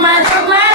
My, my.